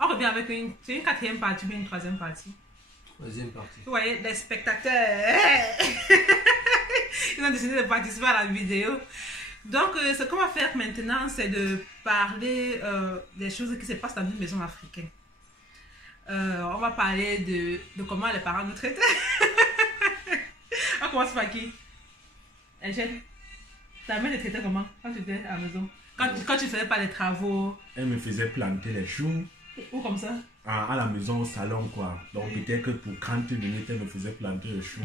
On revient avec une quatrième partie, mais une troisième partie. Troisième partie. Vous voyez, les spectateurs, ils ont décidé de participer à la vidéo. Donc, ce qu'on va faire maintenant, c'est de parler des choses qui se passent dans une maison africaine. On va parler de comment les parents nous traitent. On commence par qui? Echelle, ta mère te traitait comment quand tu étais à la maison? Quand tu faisais pas les travaux? Elle me faisait planter les choux. Ou comme ça? À la maison, au salon, quoi. Donc, peut-être que pour 30 minutes, elle me faisait planter les choux.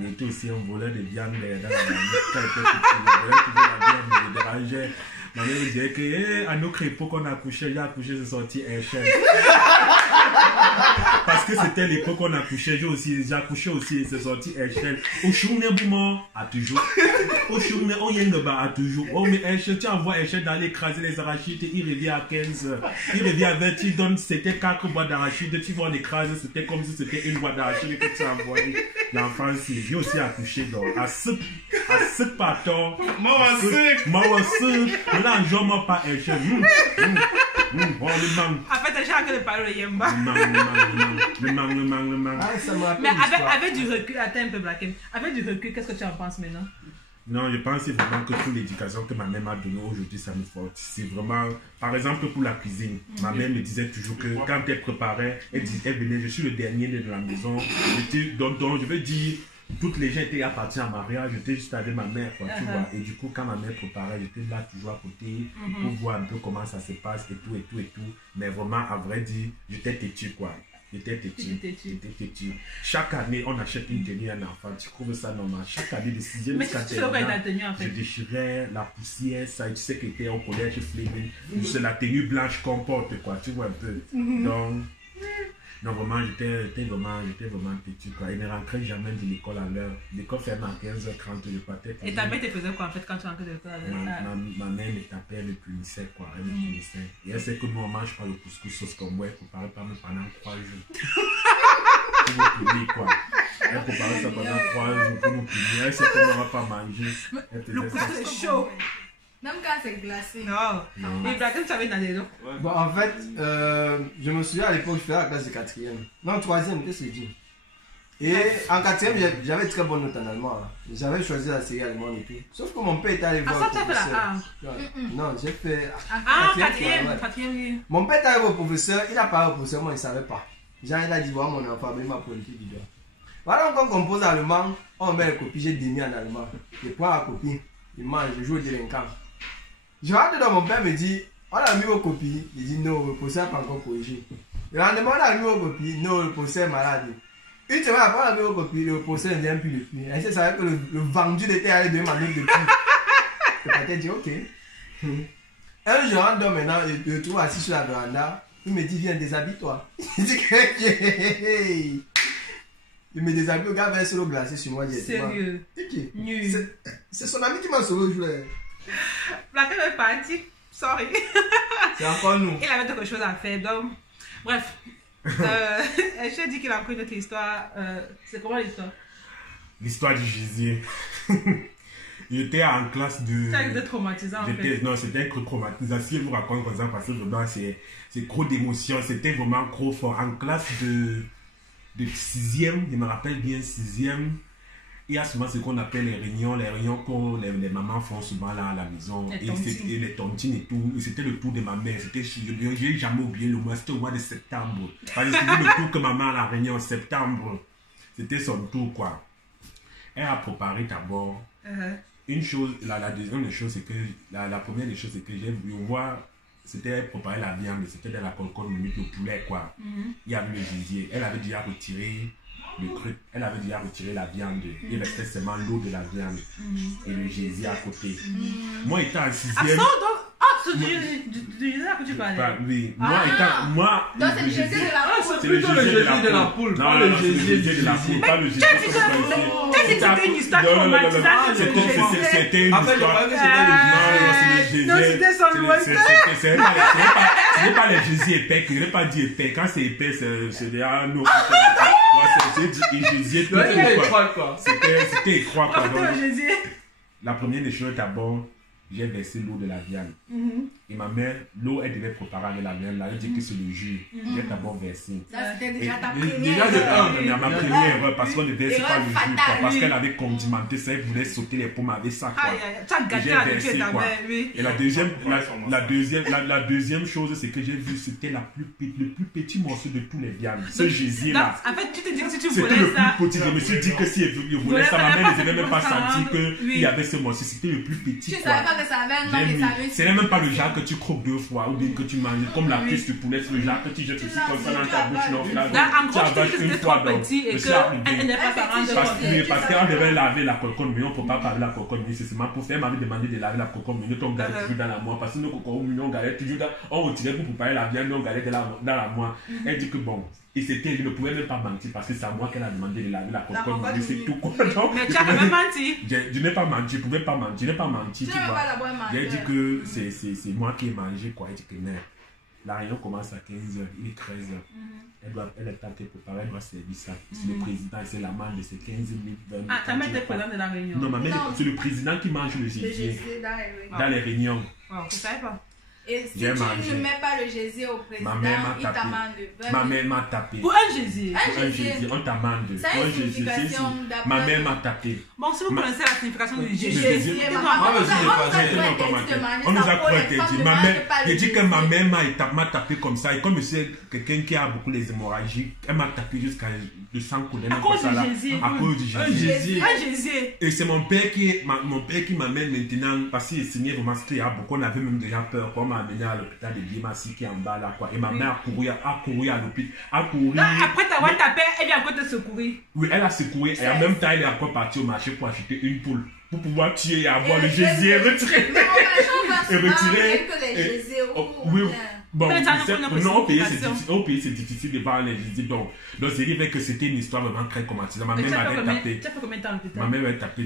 Il était aussi un voleur de viande dans la maison. Quand elle était petite, il volait toujours la viande, il me dérangeait. Ma mère me disait que, à notre époque, on a accouché, j'ai accouché, c'est sorti Echelle. Parce que c'était l'époque où on accouchait, j'ai accouché aussi, c'est sorti Echelle. Au choune boumon, à toujours. Au choune, on y a toujours. Oh, mais Echelle, tu envoies Echelle d'aller écraser les arachides, il revient à 15h. Il revient à 20h, il donne, c'était 4 boîtes d'arachides, tu vas l'écraser, c'était comme si c'était une boîte d'arachides que tu as envoyé. L'enfant, j'ai aussi accouché, donc, à ce pâton. Moi aussi. Là, je ne pas Echelle. Oh, le manque. En fait, j'ai arrêté de parler le yemba. Le manque. Mais avec du recul, attends un peu, Black. Avec du recul, qu'est-ce que tu en penses maintenant? Non, je pense vraiment que toute l'éducation que ma mère m'a donnée aujourd'hui, ça me fortifie. C'est vraiment, par exemple, pour la cuisine. Ma mère me disait toujours que quand elle préparait, elle venait, je suis le dernier né de la maison. Donc, je veux dire, toutes les gens étaient partis en mariage, j'étais juste avec ma mère, quoi, tu vois. Et du coup, quand ma mère préparait, j'étais là toujours à côté pour voir un peu comment ça se passe et tout. Mais vraiment, à vrai dire, j'étais têtu, quoi. J'étais têtu. Chaque année, on achète une tenue à un enfant. Tu trouves ça normal? Chaque année de 6e jusqu'à terminale, je déchirais la poussière, ça. Tu sais qu'il était au collège Fleming. C'est la tenue blanche comporte, quoi. Tu vois un peu. Donc, non, vraiment, j'étais vraiment têtu, quoi. Il ne rentrait jamais de l'école à l'heure. L'école fermait à 15h30, je partais. Et ta mère te faisait quoi en fait quand tu rentrais de l'école à l'heure? Ma mère me tapait, elle me punissait, quoi. Elle me punissait. Et elle sait que nous, on ne mange pas le couscous sauce comme moi. Elle préparait pas pendant 3 jours. Pour nous punir, quoi. Elle préparait ça pendant 3 jours pour nous punir. Elle sait qu'on ne va pas manger. Le couscous est chaud. Même quand c'est glacé. Non. Et Black, tu avais une année, non? Bon, en fait, je me souviens à l'époque, je faisais la classe de 4e. Non, 3e, qu'est-ce que je dis? Et en 4e, j'avais très bonne note en allemand. J'avais choisi la série allemande et tout. Sauf que mon père était allé voir. Ah, ça, tu as fait la A? Non, j'ai fait. Ah, 4e. Mon père est allé voir au professeur, il a parlé au professeur, moi, il ne savait pas. Genre, il a dit, voilà mon enfant, il m'a pointé du doigt. Voilà, quand on compose allemand, on met les copies, j'ai démis en allemand. Je prends la copie, il mange, je joue au délinquant. Je rentre dans mon père me dit, on a mis vos copies. Il dit non, le professeur n'a pas encore corrigé. Le lendemain, on a mis vos copies. Non, le professeur est malade. Une semaine après, on a mis vos copies. Le professeur ne vient plus depuis. Et c'est ça que le vendu était allé de ma note depuis. Le père dit ok. Un jour, je rentre maintenant, je me trouve assis sur la véranda. Il me dit, viens, déshabille-toi. Il dit que. Il me déshabille, le gars verse l'eau glacée sur moi. Sérieux? Nul. C'est son ami qui m'a sauvé aujourd'hui. Black est parti. Sorry. C'est encore nous. Il avait quelque chose à faire. Donc, bref. Je dit qu'il a appris notre histoire. C'est comment l'histoire? L'histoire du gésier. J'étais en classe de. C'était traumatisant en fait. Non, c'était trop traumatisant. Si je vous raconte comme ça, parce que vraiment, c'est trop d'émotions. C'était vraiment trop fort. En classe de 6e, je me rappelle bien, 6e. Il y a souvent ce qu'on appelle les réunions que les mamans font souvent là à la maison. Les tontines et tout. Et c'était le tour de ma mère. Je n'ai jamais oublié le mois. C'était au mois de septembre. Parce que c'était le tour que maman a la réunion en septembre. C'était son tour, quoi. Elle a préparé d'abord. Une chose, la deuxième des choses, c'est que la première des choses, c'est que j'ai vu voir. C'était préparer la viande. C'était dans la colconne, le poulet, quoi. Il y avait le gésier. Elle avait déjà retiré le truc, elle avait déjà retiré la viande, il restait seulement l'eau de la viande et le gésier à côté. Moi étant en 6e. Ah, ça donc, c'est du gésier que tu parlais. Oui, donc c'est le gésier de la poule. C'est plutôt le gésier de la poule. Non, le gésier de la poule, pas le gésier que vous connaissez. C'était une histoire traumatisante. C'était une histoire. Non, c'était son lointain. Ce n'est pas les gésiers épais, je n'ai pas dit épais. Quand c'est épais, c'est déjà non. C'était étroit, quoi. La première des choses d'abord, j'ai versé l'eau de la viande. Et ma mère, l'eau, elle devait préparer avec la viande. Là, elle dit que c'est le jus. J'ai d'abord versé. Ça, c'était déjà ta Déjà première de erreur. Ma première erreur, parce qu'on ne versait pas le jus, fatale, quoi, parce oui. qu'elle avait condimenté ça, elle voulait sauter les pommes avec ça. Quoi. Tu as gâté J'ai à versé, ta quoi. mère, oui. Et la deuxième chose, c'est que j'ai vu, c'était le plus petit morceau de tous les viandes. Ce gésier-là. En fait, tu te dis que si tu C'était voulais le ça. plus petit. Je me suis dit que si je voulais ça, ma mère n'avait même pas senti Oui. qu'il y avait ce morceau. C'était le plus petit. Tu quoi. savais pas que ça avait un nom J'ai et mis- ça avait... C'est même pas le genre que tu croques 2 fois ou bien que tu manges comme la cuisse de poulet, c'est le genre que tu jettes aussi comme ça dans ta bouche. Non, là, Là, en tu gros, je avales te dis que une c'était fois trop donc. petit et Je suis arrivé. qu'elle n'est pas sa rendre Parce, compte. parce qu'on devait laver la cocotte, mais on ne peut pas parler la cocotte, mais c'est seulement pour faire. Elle m'avait demandé de laver la cocotte, mais nous on galait toujours dans la moire. Parce que nos cocottes, on galait toujours dans. On retirait pour préparer la viande, on galait dans la moire. Elle dit que bon. Et c'était, je ne pouvais même pas mentir parce que c'est à moi qu'elle a demandé de laver la cocotte, mais c'est tout quoi. Donc, Mais tu as quand même menti. je n'ai pas menti, je ne pouvais pas mentir, je n'ai pas menti, Tu tu n'avais vois. pas la bonne J'ai dit manière. que c'est moi qui ai mangé quoi. Elle dit que non. La réunion commence à 15h, il est 13h. Elle est en train de préparer, elle doit servir ça. C'est le président, c'est la manne de ces 15 minutes, 20 minutes. Ah, ta mère était présente de la réunion. Non, ma mère, Non. c'est le président qui mange le Le gésier gésier dans les rues. dans les réunions. Wow, je savais pas. Et si J'ai tu mangé. ne mets pas le gésier au président, Ma mère m'a il tapé. t'amende 20 Ma 000. mère m'a tapé. Pour un gésier. Pour un gésier, on t'amende. Ça a Pour un une gésier, signification c'est- d'après- Ma mère m'a tapé. Bon, si vous Ma- connaissez la signification du Le gésier. gésier. On nous a trop interdit. Ma mère, j'ai dit que ma mère m'a tapé comme ça. Et comme c'est quelqu'un qui a beaucoup les hémorragies, elle m'a tapé jusqu'à le sang coulait. À cause comme ça, du là. gésier. À cause du Un gésier. gésier. Un gésier. Et c'est mon père qui m'amène maintenant, parce qu'il signait vraiment ce qu'il y a beaucoup, on avait même déjà peur, quand on m'a amené à l'hôpital de Bimassi qui est en bas là, quoi. Et ma mère a couru à l'hôpital, a couru. Donc, après t'avoir tapé, elle vient encore te secourir. Oui, elle a secoué, et en même temps, elle est encore partie au marché pour acheter une poule, pour pouvoir tuer et avoir le gésier retiré. Mais on Et va retirer. que les Et- gésiers Oh, ou oui. Bon, Mais ça nous prend une non, au pays, précipitation. c'est difficile de voir les gésiers. Donc c'est vrai que c'était une histoire vraiment très traumatisante. Ma Mais mère tu as fait m'avait combien- tapé. tu as fait combien de temps à l'hôpital? Ma mère m'avait tapé.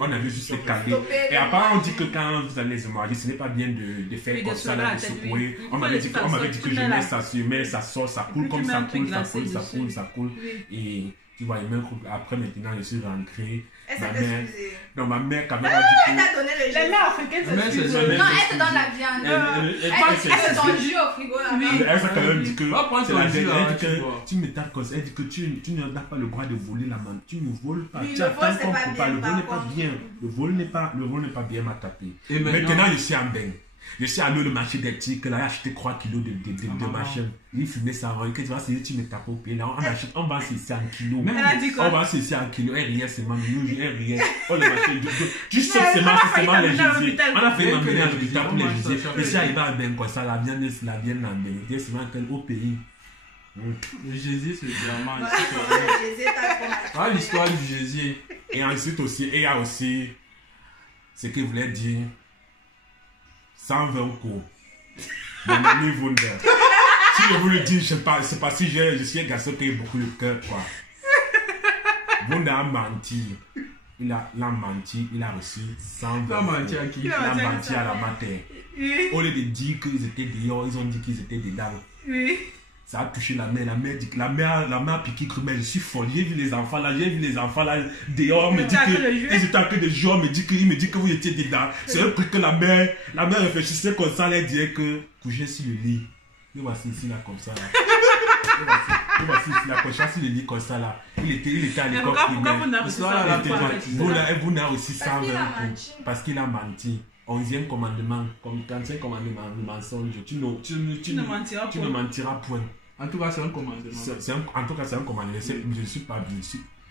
On avait juste calé. Stopper Et après, on dit que quand vous allez les hémorragies, ce n'est pas bien de faire Oui, de comme ça, sauver là, la de tête, secouer. oui. On m'avait dit Tu que je mets mets la- ça sur, mais ça sort, ça coule puis comme tu mets ça un truc coule, ça glacé coule, ça dessus. coule, ça coule. Oui. Et tu vois, et même après maintenant, je suis rentré. Elle Ma s'est mère, excusée. non, ma mère, quand même, a Elle dit t'a donné le Les gésier. mères africaines Mais s'excusent. c'est- Non, elle te donne la viande. Elle te donne jus au frigo là-bas. Oui. Elle s'est quand même dit que Va prendre c'est ton la jus, dernière. là, Elle dit tu que vois. tu me tapes comme ça. Elle dit que tu n'as pas le droit de voler la main. Tu ne voles pas. Oui, Tu le attends vol, c'est qu'on pas coupe bien, Le vol par n'est pas contre. bien. Le vol n'est pas bien, m'a tapé. Et Maintenant, je suis en bain. Je suis allé au marché des tickets, là, j'ai acheté 3 kilos de machin. Il fumait ça avant. Tu vois, c'est tu me tapes au pied. Là, on va cesser en kilos. Elle a dit quoi? On va cesser en kilos. Elle riait seulement. Elle riait. Oh, le machin. Tu sais Mais seulement, elle c'est seulement a les failli t'amener à gésiers. l'hôpital. On a fait Bien m'amener que à les l'hôpital pour gésiers, les gésiers. on mange Je ça, suis arrivé à bain, quoi, ça, la viande en bain. Je suis rentré au pays. Le gésier, c'est vraiment Voilà, le gésier t'a traumatisé. Ah, l'histoire du gésier. Et ensuite aussi, il y a aussi ce qu'il voulait dire 120 coups. Mon ami Wunder. Si je vous le dis, je sais pas si je suis un garçon qui a beaucoup de cœur, quoi. Wunder a menti. Il a menti, il a reçu 120 Tu as menti à coups. qui? Il a menti à la mater. Oui. Au lieu de dire qu'ils étaient dehors, ils ont dit qu'ils étaient dedans. Oui. Ça a touché la mère. La mère dit que la mère a piqué cru, mais je suis folle. J'ai vu les enfants là dehors. Me dit étaient en train que de jouer. ils étaient en train de jouer. Il me dit que vous étiez dedans. C'est un truc que la mère réfléchissait comme ça. Elle disait que coucher sur le lit. Le voici ici là comme ça là. Le voici ici là comme ça sur le lit comme ça là. Il était à Mais l'école pourquoi vous primaire. n'avez reçu L'histoire, ça? elle a Il était pas là. menti. Vous n'avez aussi Parce qu'il 120 a coups. menti. Parce qu'il a menti. 11e commandement. Comme 35e commandement, le mensonge. Tu ne mentiras tu point. ne mentiras point. En tout cas, c'est un commandement. En tout cas, c'est un commandement. Je ne suis pas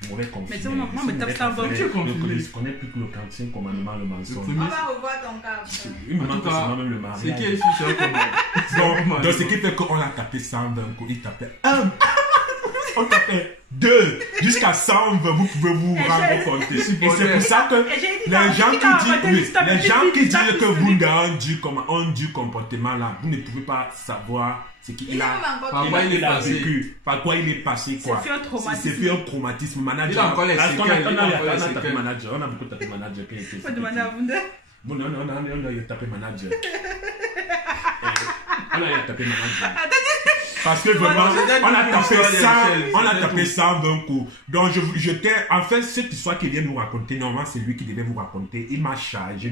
mauvais confirmé. Mais tu sais, moi, me tape ça avant. Tu es confirmé. Je connais plus que le 40e commandement, le mensonge. premier- On va revoir ton cas après. Il me En tout manque cas, seulement même le c'est mariage. qui est ici, c'est un commandement. Donc, ce qui fait qu'on a tapé 120 coups, il tapait 1. On tapait 2. Jusqu'à 120, vous pouvez vous rendre compte. Et c'est pour ça que Et j'ai dit, les gens qui disent que vous vous avez un dû comportement là, vous ne pouvez pas savoir ce qu'il Il est a. même encore Par quoi il est passé. vécu, par quoi il est passé, quoi. C'est fait un traumatisme. C'est fait un traumatisme. Manager. Il a encore les Parce qu'on séquelles, il a encore les on a tapé séquelles. manager. On a beaucoup tapé manager. Il faut demander à Wunder. Bon, on a tapé manager. On a tapé manager. Parce que vraiment, on a tapé 120 coups. Donc, en fait, cette histoire qu'il vient nous raconter, normalement, c'est lui qui devait vous raconter. Il m'a chargé.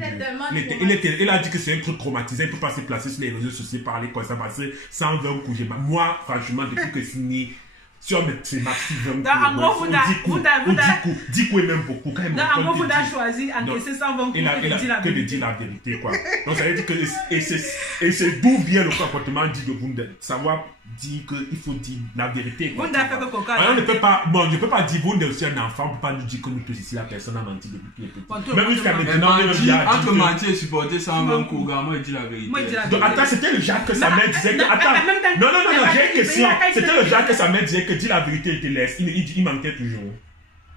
Il a dit que c'est un truc traumatisant. Il ne peut pas se placer sur les réseaux sociaux, parler comme ça, parce que 120 coups. Moi, franchement, depuis que c'est fini, sur c'est maxi 20 coups. En gros, 10 coups et même beaucoup. En gros, vous avez choisi encaisser 120 coups que de dire la vérité, quoi. Donc, ça veut dire que, et c'est d'où vient le comportement dit de Wunda. Savoir dire qu'il faut dire la vérité, quoi. Wunda fait que coca. Alors, on ne peut pas, bon, je ne peux pas dire Wunda aussi un enfant, on ne peut pas nous dire que nous tous ici, la personne a menti depuis qu'il est petit. Même jusqu'à maintenant, entre mentir et supporter 120 coups, moi, il dit la vérité. Donc, attends, c'était le genre que sa mère disait que, attends, non, j'ai une question. C'était le genre que sa mère disait que dis la vérité, il te laisse. Il manquait toujours.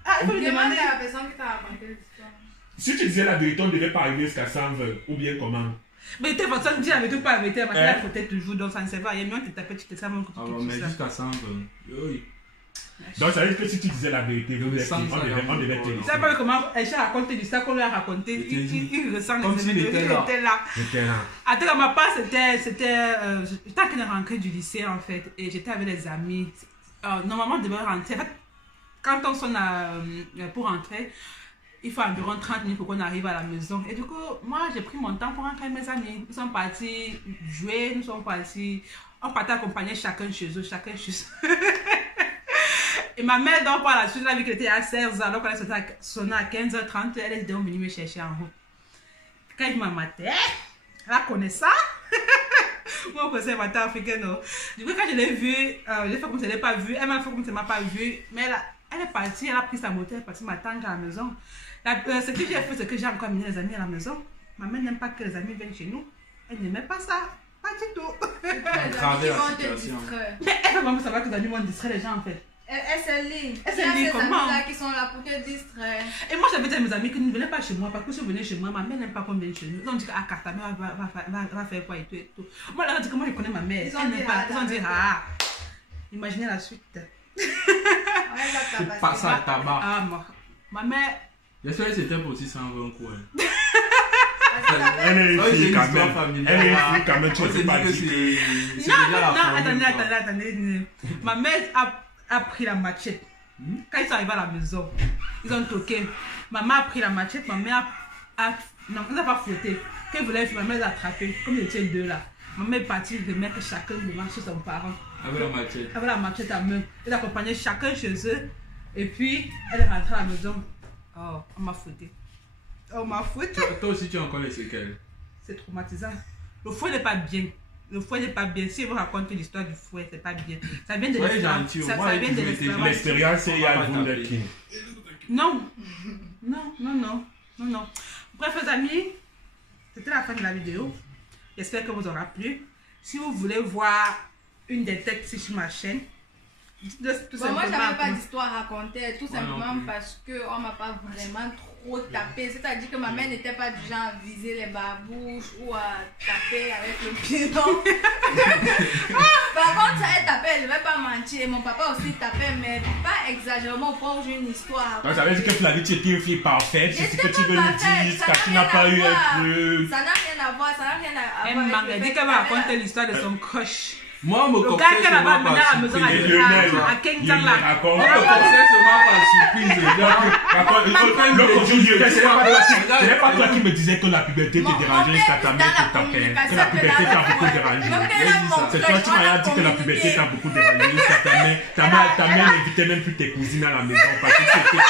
Ah, il faut lui demander à la personne qui t'a raconté l'histoire. Si tu disais la vérité, on ne devait pas arriver jusqu'à 120, ou bien comment? Mais de toute façon, dis la vérité ou pas la vérité, parce que là, il faut être toujours, donc ça ne sert pas. Il y a mieux que tu t'appelles, tu te sais mon coup. Mais jusqu'à 120. Oui. Donc ça veut dire que si tu disais la vérité, on devait te laisser. Tu sais pas comment Echa raconte l'histoire qu'on lui a raconté, il ressent les événements. Il était là. En tout cas, ma part, j'étais en train de rentrer du lycée en fait, et j'étais avec des amis. Normalement, on devait rentrer. En fait, quand on sonne pour rentrer, il faut environ 30 minutes pour qu'on arrive à la maison. Et du coup, moi, j'ai pris mon temps pour rentrer avec mes amis. Nous sommes partis jouer, on partait accompagner chacun chez eux. Et ma mère, donc, par la suite, elle a vu qu'elle était à 16h, donc elle a sonné à 15h30, elle est venue me chercher en haut. Quand il m'a maté, elle a connu ça. Moi, on connaissait matin africain, non. Du coup, quand je l'ai vue, j'ai fait comme si elle n'avait pas vu, elle m'a fait comme si elle ne m'a pas vu, mais elle est partie, elle a pris sa moto, elle est partie m'attendre à la maison. Ce que j'ai fait, c'est que j'ai encore amené les amis à la maison. Ma mère n'aime pas que les amis viennent chez nous. Elle n'aimait pas ça. Pas du tout. Les amis vont te distraire. Mais elle veut vraiment savoir que les amis vont distraire les gens en fait. Elle se lit. Elle se lit comment? Là qui sont là pour te distraire. Et moi j'avais dit à mes amis qu'ils ne venaient pas chez moi parce que si vous venez chez moi, ma mère n'aime pas qu'on vienne chez nous. Ils ont dit que ta mère va faire quoi et tout et tout. Moi là, dit que moi je connais ma mère. Ils ont dit imaginez la suite. C'est pas ça, tabac. Ah, ma mère. J'espère que c'était pour 620 coups. Elle est une fille quand même. Elle est une fille quand même. Tu sais pas dire. Non, attendez. Ma mère a pris la machette. Quand ils sont arrivés à la maison, ils ont toqué. Maman a pris la machette. Ma mère non, elle n'a pas fouetté. Quand elle voulait faire, ma mère l'a attrapé. Comme il était deux là. Ma mère est partie remettre chacun devant chez son parent. Avec la machette. Avec la machette à main. Elle accompagnait chacun chez eux. Et puis, elle est rentrée à la maison. Oh, on m'a fouetté. On m'a fouetté. Toi aussi, tu as encore les séquelles. C'est traumatisant. Le fouet n'est pas bien. Le fouet n'est pas bien. Si vous racontez l'histoire du fouet, c'est pas bien. Ça vient de l'esclavage. Ça vient de l'esclavage. L'expérience, il y a le Wunda King. Non. Bref, les amis, c'était la fin de la vidéo. J'espère que vous aura plu. Si vous voulez voir une des têtes sur ma chaîne, moi, je n'avais pas d'histoire à raconter, tout simplement parce qu'on ne m'a pas vraiment trop tapé. C'est-à-dire que ma mère n'était pas du genre à viser les babouches ou à taper avec le pilon. Par contre, elle tapait, elle ne devait pas mentir. Mon papa aussi tapait, mais pas exagérément au point où j'ai une histoire. Donc, ça veut dire que tu l'as dit, tu étais une fille parfaite. C'est ce que tu veux nous dire, car tu n'as pas eu un peu. Ça n'a rien à voir, ça n'a rien à voir. Elle dit qu'elle va raconter l'histoire de son crush. Moi, me le gars qu'elle avait amené à la maison à Kenyan là. On me conseille seulement par surprise. Ce n'est pas toi qui me disais que la puberté te dérangeait jusqu'à ta mère te tapait. Que la puberté t'a beaucoup dérangé. C'est toi qui m'as dit que la puberté t'a beaucoup dérangé jusqu'à ta mère. Ta mère n'invitait même plus tes cousines à la maison parce que c'était trop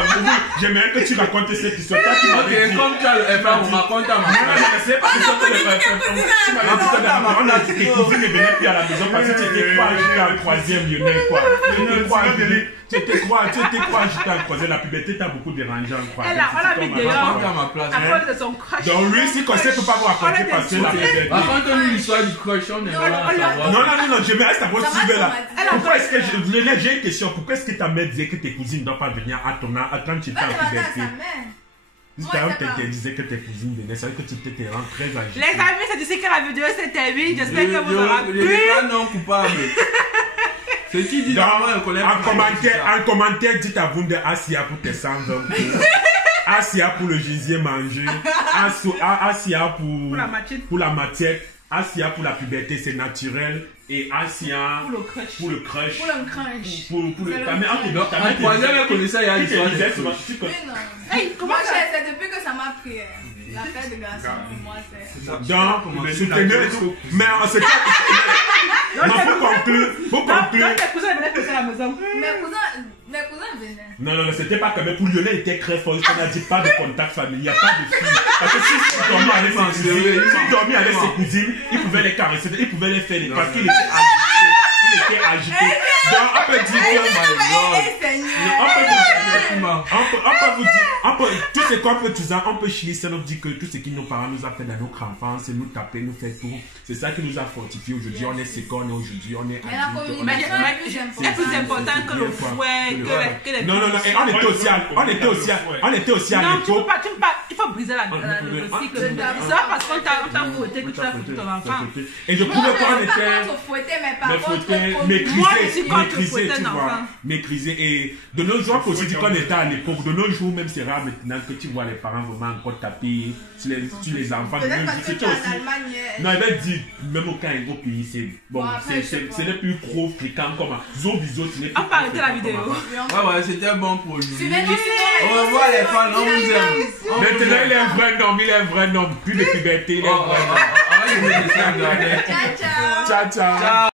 agité. J'aimerais que tu racontes cette histoire. Toi qui m'avais dit. Comme tu as le FA, on raconte à ma mère. Non, je ne sais pas si tu m'avais dit. On a dit que tes cousines ne venaient plus à la maison parce que tu étais quoi agité en troisième, Lionel, quoi. Tu étais quoi agité en troisième, la puberté t'a beaucoup dérangé en troisième. On a mis dehors à cause de son crush. Donc lui, si conseil ne peut pas vous raconter parce que la puberté. Raconte-nous l'histoire du crush, on est là à savoir. Non, je me reste à votre suivre là. Pourquoi est-ce que j'ai une question, pourquoi est-ce que ta mère disait que tes cousines ne doivent pas venir à ton âge quand tu étais en puberté? Jusqu'à tu disais que tes cousines venaient, c'est vrai que tu t'étais rendu très agité. Les amis, c'est ici que la vidéo s'est terminée. J'espère que vous aurez plu. Non coupable. Ce qui dit en commentaire, dites à Wunda Asia pour tes 120 coups. Asia pour le gisier mangé. Asia pour la matière. Asia pour la puberté, c'est naturel. Et Asia Pour le crush. pour le crush. Pour le crunch. Pour le. C'est le Ta mère, crunch. ta Ah, mère, toi, jamais connu ça, il y a tu l'histoire te disais des souvent, crushs. tu connais- Mais non. Hey, comment Moi, ça? c'est depuis que ça m'a pris. La fête de garçon, pour moi, c'est. Donc, mais soutenez tout. Mais en ce cas, mais pour conclure, Donc, tes cousins venaient passer à la maison. Mes cousins venaient. non, c'était pas comme pour Lionel était très fort. On a dit pas de contact familial, il n'y a pas de filles. Parce que s'il dormait avec ses cousines, il pouvait les caresser, il pouvait les faire, parce qu'il était agité. Il était agité. Donc, on peut dire que, tout ce qu'on peut dire, on peut chier, ça nous dit que tout ce que nos parents nous ont fait dans notre enfance, c'est nous taper, nous faire tout. C'est ça qui nous a fortifié aujourd'hui. On est ce qu'on est aujourd'hui, on est Mais la adulte. communication C'est plus important que le fouet, que les. Non, et on était aussi à Non, tu l'époque. peux pas, il faut briser le cycle. C'est pas parce qu'on t'a fouetté que tu as foutu ton enfant. Et je trouvais qu'on était. Mais Moi, je suis contre Maîtriser, fouetter tu un vois. enfant. Maîtriser. Et de nos jours, on peut aussi dire qu'on était à l'époque. De nos jours, même c'est rare maintenant que tu vois les parents vraiment encore taper sur les enfants. De nos jours, c'est aussi. Non, il va dire, même au pays, c'est bon, c'est le plus gros fréquent comme Zobizo, tu n'es plus. On peut arrêter la vidéo. Ouais, c'était bon pour lui. Au revoir les fans, on vous aime. Maintenant, il est un vrai homme, plus de puberté, il est un vrai homme. Ah, je vais laisser regarder. Ciao, ciao. Ciao, ciao.